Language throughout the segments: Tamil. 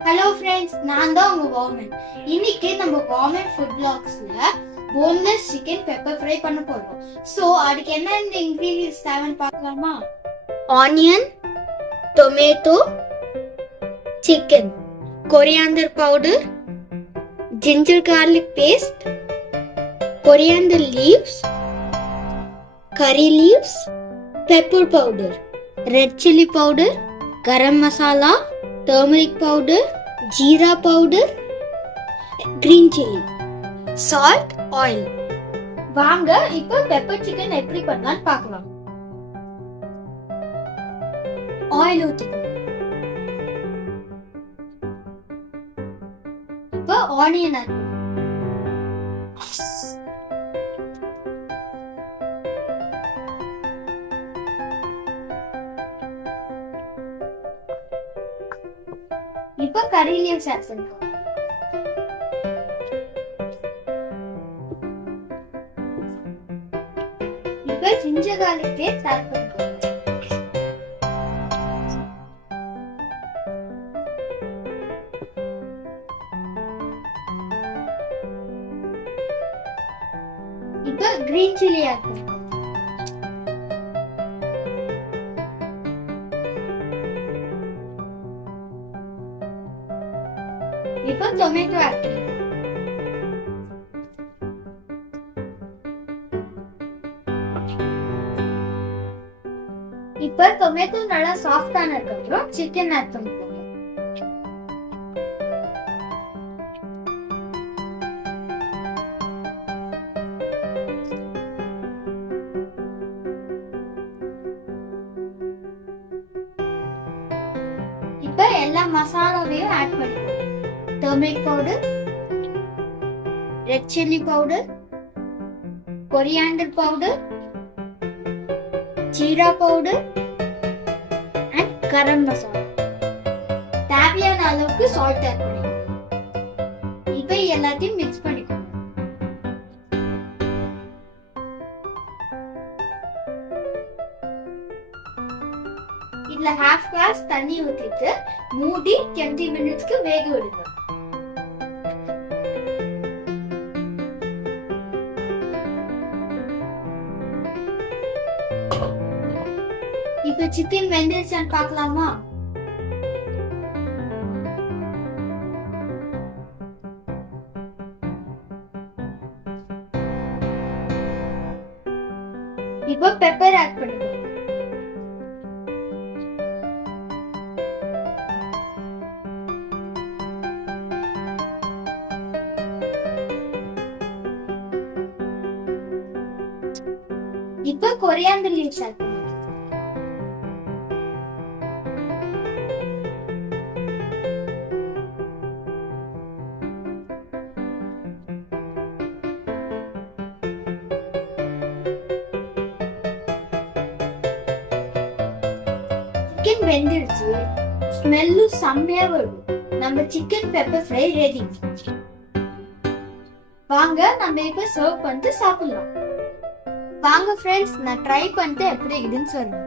ஹலோ ஃப்ரெண்ட்ஸ், நான் தான் உங்க வார்மன். இன்னைக்கு நம்ம வார்மன் ஃபுட் பிளாக்ஸ்ல போன்லெஸ் சிக்கன் பெப்பர் ஃப்ரை பண்ண போறோம். சோ அதுக்கு என்ன இந்த இன்கிரிடியன்ட்ஸ் தேவைன்னு பார்க்கலாமா? Onion, tomato, chicken, coriander powder, ginger garlic paste, coriander leaves, curry leaves, pepper powder, red chili powder, garam masala, turmeric powder, jeera powder, green chili, salt, oil. வாங்க இப்போ பெப்பர் சிக்கன் எப்படி பண்ணலாம்னு பார்க்கலாம். ஆயில் ஊத்திக்கோ. இப்போ ஆனியன் ஆட் பண்ணு. இப்போ கறி லீவ்ஸ் ஆட் பண்ணிக்கோ. இப்போ ginger garlic paste ஆட் பண்ணிக்கோ. இப்போ கிரீன் சில்லி ஆட் பண்ணிக்கோ. இப்போ டொமேட்டோ ஆட் பண்ணிக்கோ. இப்போ டொமேட்டோ நல்லா சாஃப்ட் ஆனதுக்கு அப்புறம் சிக்கன் ஆட் பண்ணிக்கோ. இப்போ எல்லா மசாலாவையும் ஆட் பண்ணிக்கோ. turmeric powder, red chili powder, coriander powder, jeera powder and garam masala. தேவையான அளவுக்கு salt ஆட் பண்ணிக்கோ. இப்போ எல்லாத்தையும் மிக்ஸ் பண்ணிக்கோ. இதுல ஹாஃப் கிளாஸ் தண்ணி ஊத்திட்டு மூடி 20 மினிட்ஸ்க்கு வேக விடுங்க. இப்போ சிக்கன் வெந்துருச்சான்னு பார்க்கலாமா? இப்போ பெப்பர் ஆட் பண்ணிக்கோ. இப்போ கொரியாண்டர் லீவ்ஸ் ஆட் பண்ணு. சிக்கன் வெந்துருச்சு. ஸ்மெல்லும் செம்மையா வரும். நம்ம சிக்கன் பெப்பர் ஃப்ரை ரெடி. வாங்க நம்ம இப்ப சர்வ் பண்ணிட்டு சாப்பிடலாம். வாங்க ஃப்ரெண்ட்ஸ், நான் ட்ரை பண்ணிட்டு எப்படி இருக்குன்னு சொல்றேன்.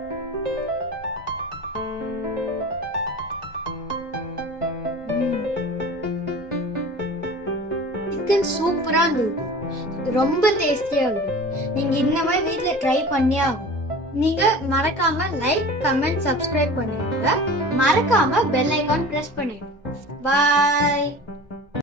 சிக்கன் சூப்பரா இருந்தது. ரொம்ப டேஸ்டியா இருக்கு. நீங்க இந்த மாதிரி வீட்ல ட்ரை பண்ணியே ஆகும். நீங்க மறக்காம லைக், கமெண்ட், சப்ஸ்கிரைப் பண்ணிடுங்க. மறக்காம பெல் ஐகான் பிரஸ் பண்ணிடுங்க. பாய்.